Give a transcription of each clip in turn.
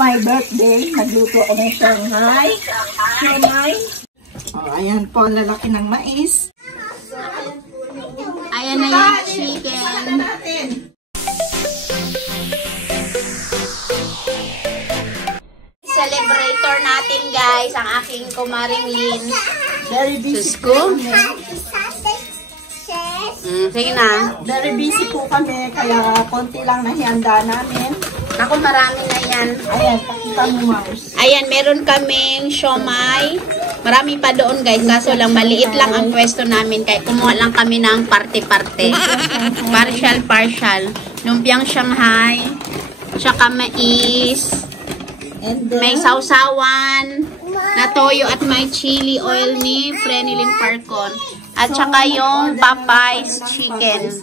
my birthday, nagluto ako ng Shanghai. Shanghai. Oh, ayan po, lalaki ng mais. Ayan na yung chicken. Celebrator natin guys, ang aking kumaring Lynn. Very busy ko. Sige na. Very busy po kami, kaya konti lang na hihanda namin. Ako marami na yan. Ayan, pakita mo, Mars. Ayan, meron kaming siomay. Marami pa doon guys, kaso lang maliit lang ang pwesto namin. Kaya kumuha lang kami ng parte-parte. Partial. Lumpiang Shanghai. Tsaka mais. May sausawan na toyo at may chili oil ni Frenilyn Parcon. At saka yung Popeyes chicken.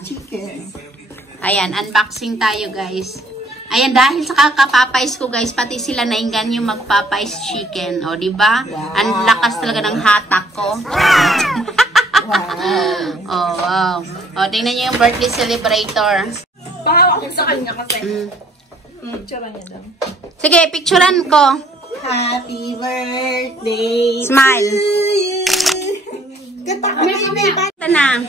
Ayan, unboxing tayo guys. Ayan, dahil sa kakapapais ko guys, pati sila nainggan yung mag-Popeyes chicken. O, diba? Wow. Ang lakas talaga ng hatak ko. Wow. Oh, wow. O, tingnan nyo yung birthday celebrator. Pahawak sa kanya kasi. Picturean niya daw. Sige, picturean ko. Happy birthday. Smile. Kata ka Ito na.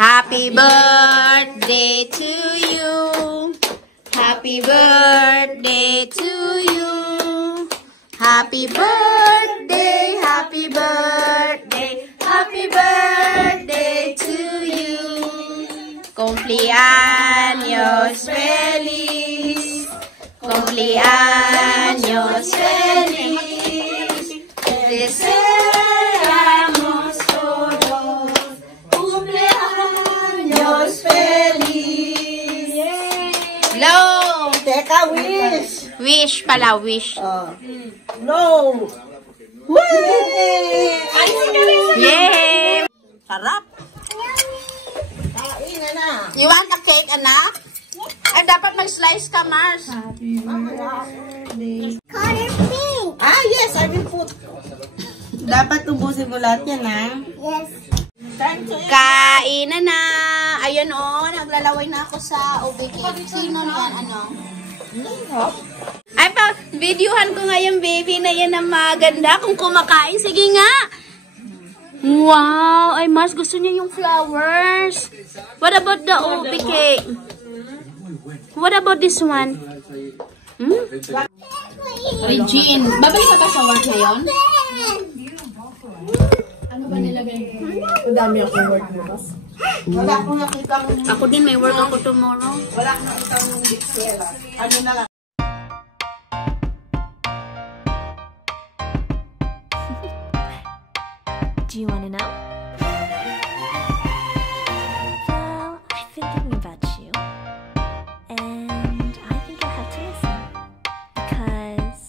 Happy birthday to you. Happy birthday to you. Happy birthday, happy birthday, happy birthday to you. Cumpleaños feliz. Cumpleaños feliz. Deseamos todos cumpleaños feliz. Hello! Teka, wish! Wish pala, wish. No! Yay! Yay! Sarap! Kain na! You want a cake, anak? Ay, dapat mag-slice ka, Mars. Happy birthday. Color pink! Ah, yes! I will put. Dapat ubusin mo lahat yan, ha? Yes. Kain na! Ayun o, naglalaway na ako sa ube cake. Sino yan? Ano? Ay pa, videohan ko nga yung baby na yan na maganda. Kung kumakain, sige nga! Wow! Ay, Mars, gusto niya yung flowers. What about the ube cake? What about this one? Regine, babalik ka pa sa work ngayon? Ano ba nilagay? Ang dami akong work bukas. Wala akong nakitang... Ako din, may work ako tomorrow. Wala akong nakitang Dixela. Ano na lang? Do you want to know? Well, I've been thinking about you. And I think you'll have to listen. Because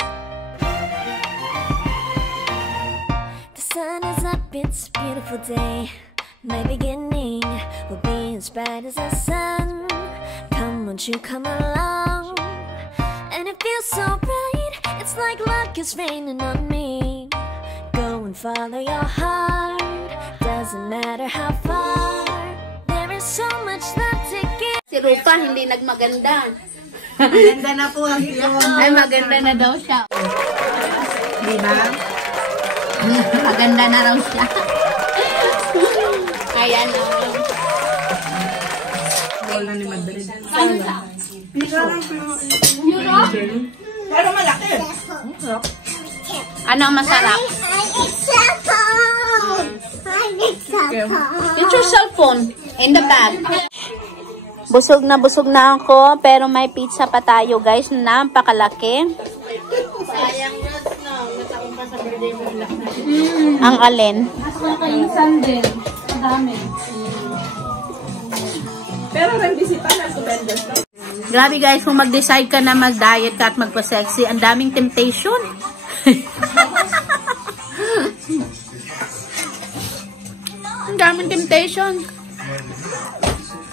the sun is up, it's a beautiful day. My beginning will be as bright as the sun. Come, won't you come along? And it feels so bright, it's like luck is raining on me. Go and follow your heart, doesn't matter how far. There is so much love to give. Si Rupa, hindi nagmaganda. Maganda na po ang Ay, maganda na daw siya. Diba? Maganda na raw siya. Ayan o. Wala ni Madrid. Pero malaki. Ano ang masarap? It's your cellphone in the bag. Busog na ako, pero may pizza pa tayo guys, napakalaki. Sayang yun, no? Natakong pa sa birthday mo lang. Ang alin? Yung sandal. Ang dami. Pero may bisita na sa vendors, no? Grabe guys, kung mag-decide ka na mag-diet ka at magpa-sexy, ang daming temptation. Ang daming temptation.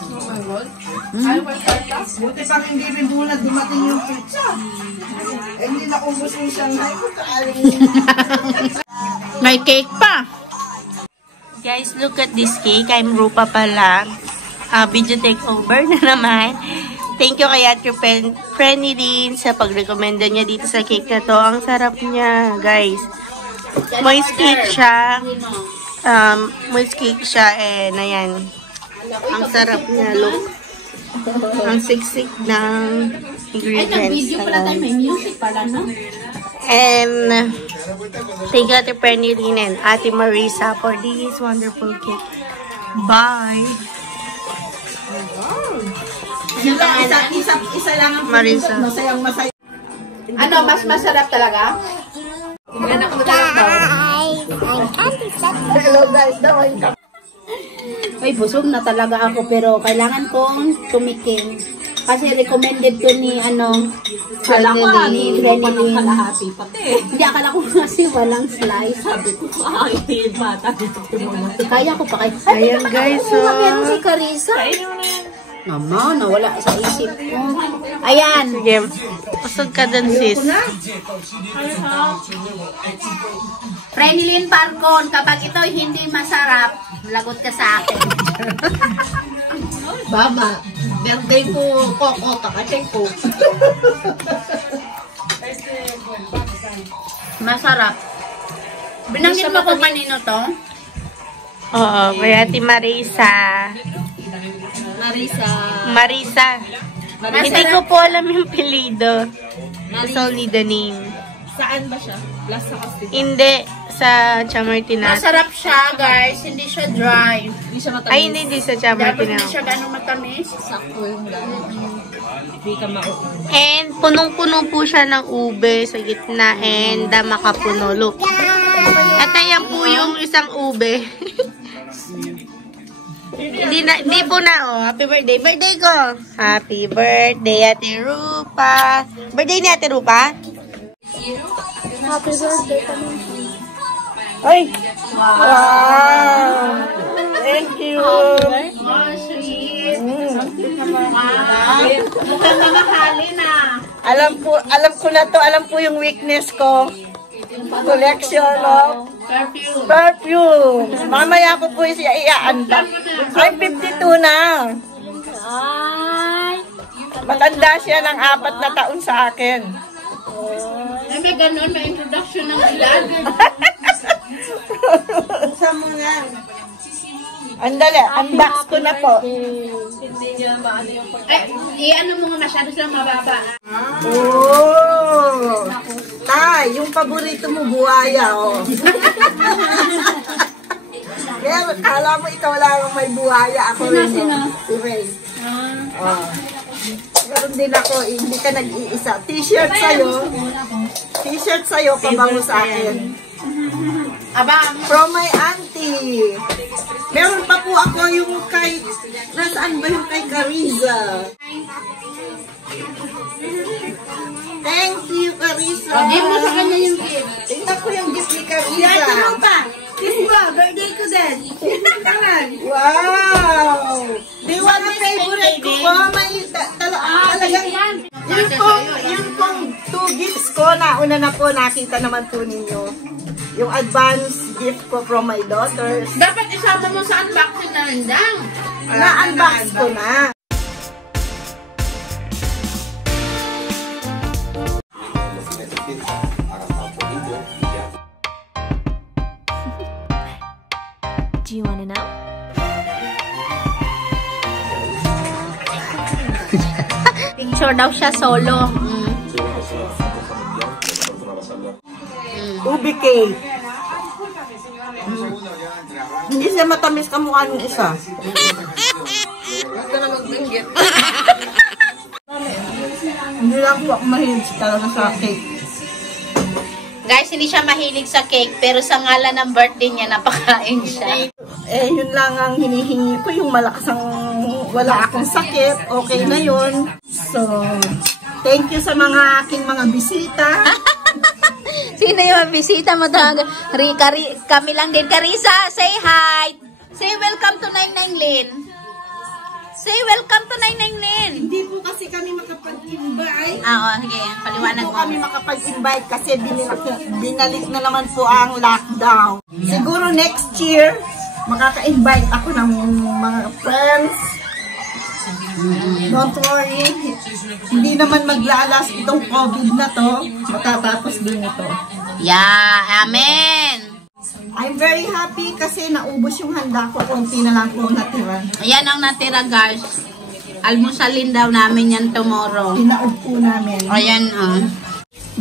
Oh my God. Ay, buti pang hindi rin muna dumating yung pizza. Eh, hindi na kumbos yung Shanghai ko. May cake pa. Guys, look at this cake. I'm Rupa pala. Video takeover na naman. Thank you kay Ate Prenilyn sa pag-recommenda niya dito sa cake na to. Ang sarap niya, guys. Moist cake siya. Moist cake siya. And ayan. Ang sarap niya. Look. Ang siksik ng ingredients. Ay, nag-video pala tayo. May music pala, no? And thank you Ate Prenilyn and Ate Marisa for this wonderful cake. Bye! Isa lang ang Marisa. masayang masaya. Ano, mas masarap talaga? Hello guys, Ay, busog na talaga ako pero kailangan kong tumikim. Kasi recommended to ni Prenilyn. Hindi, akala ko kasi walang slice. Sabi ko, bata. Kaya ko pa kayo. Ayan guys, Meron si Carissa. Mama, nawala sa isip ko. Ayan. Sige, pasag ka dun sis. Prenilyn Parcon, kapag ito hindi masarap, lagot ka sa akin. Baba, birthday ko, kokota kasi ko. Masarap. Binanggit mo kung kanino to? Oo, kay Ate Marisa. Marisa. Hindi ko po alam yung pilido. It's only the name. Saan ba siya? Last sa Castilla. Hindi, sa Chamartinat. Masarap siya, guys. Hindi siya dry. Hindi siya matamis. Ay, hindi sa Dapat Chamartinat. hindi siya ganun matamis. Sakto yung gano'n. Hindi ka mauulit. And punong-puno po siya ng ube sa gitna and makapuno. Look. At ayan po yung isang ube. Hindi po na, oh. Happy birthday. Birthday ko. Happy birthday, Ate Rupa. Birthday ni Ate Rupa? Happy birthday kami. Ay! Wow! Thank you! Oh, sweet. Mukhang mamahalin na. Alam ko na to, alam po yung weakness ko. Collection of perfume. Mamaya ko po siya i-unbox. Ay, 52 na. Ay. Matanda siya ng 4 na taon sa akin. Ay, may ganun. May introduction ng ilan. Buksan mo na. Andali, unbox ko na po. Ay, i-ano mo nga masyado silang mababa. Oh! Tay, yung paborito mo buhaya, oh. Pero, kala mo ikaw lang ang may buhaya. Ako rin. Si Ray. Oh. Meron din ako, hindi ka nag-iisa. T-shirt sa'yo. T-shirt sa'yo, pabango sa akin. Aba, From my auntie. Meron pa po ako yung kay... Nasaan ba yung kay Carissa? Thank you, Carissa. hindi mo sa kanya yung gift. Tingnan ko yung gift ni Carissa. Kiss mo, birthday ko din. Wow! Di ba na favorite ko po? May talagang... Yung pong 2 gifts ko, nauna na po, nakita naman po ninyo. Yung advance gift ko from my daughters. Dapat isama mo sa unboxing na landang. Na-unbox ko na. Do you wanna know? Picture daw siya solo. Ubi cake. Hindi siya matamis kamukha ng isa. Hindi lang po ako mahilig talaga sa cake. Guys, hindi siya mahilig sa cake, pero sa ngalan ng birthday niya, napakain siya. Eh, yun lang ang hinihingi ko, yung malakas ang wala akong sakit, okay na yun. So, thank you sa mga aking mga bisita. Sino yung bisita mo talaga? Kami lang din. Carissa, say hi! Say welcome to Nainang Lin. Say welcome to Nainang Lin. Hindi po kasi kami makapag-invite. Oo, sige. Paliwanag Hindi po mo. kami makapag-invite kasi binalik na naman po ang lockdown. Siguro next year, makaka-invite ako ng mga friends. Don't worry. Hindi naman maglalas itong COVID na to. Matatapos din ito. Yeah, amen! I'm very happy kasi naubos yung handa ko. Kunti na lang po natira. Ayan ang natira, guys. Almusalin daw namin yan tomorrow. Pinaub po namin. Ayan,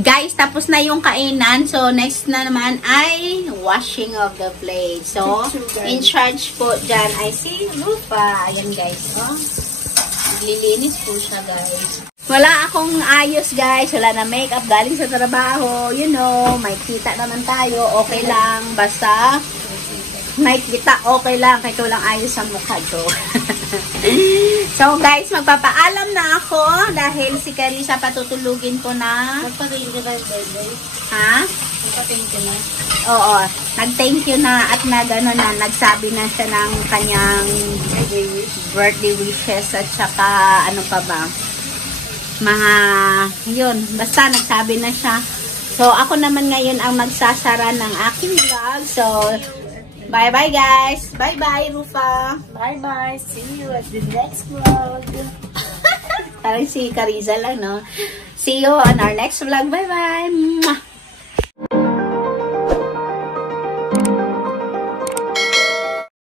guys, tapos na yung kainan. So, next na naman ay washing of the plate. So, in charge po dyan ay si Rufa. Ayan, guys. Naglilinis po siya, guys. Wala akong ayos, guys. Wala na makeup. Galing sa trabaho. You know, may kita naman tayo. Okay lang. Basta, may kita. Okay lang. Kahit walang ayos sa mukha, Joe. So, guys, magpapaalam na ako dahil si Carissa patutulugin ko na. Nagpa-thank you na yung birthday. Ha? Nagpa-thank you na. Oo. Nag-thank you na at nagsabi na siya ng kanyang birthday wishes at saka ano pa ba? Mga, yun, basta nagsabi na siya. So, ako naman ngayon ang magsasara ng aking vlog. So, bye-bye guys. Bye-bye, Rufa. Bye-bye. See you at the next vlog. Parang si Carissa lang, no? See you on our next vlog. Bye-bye.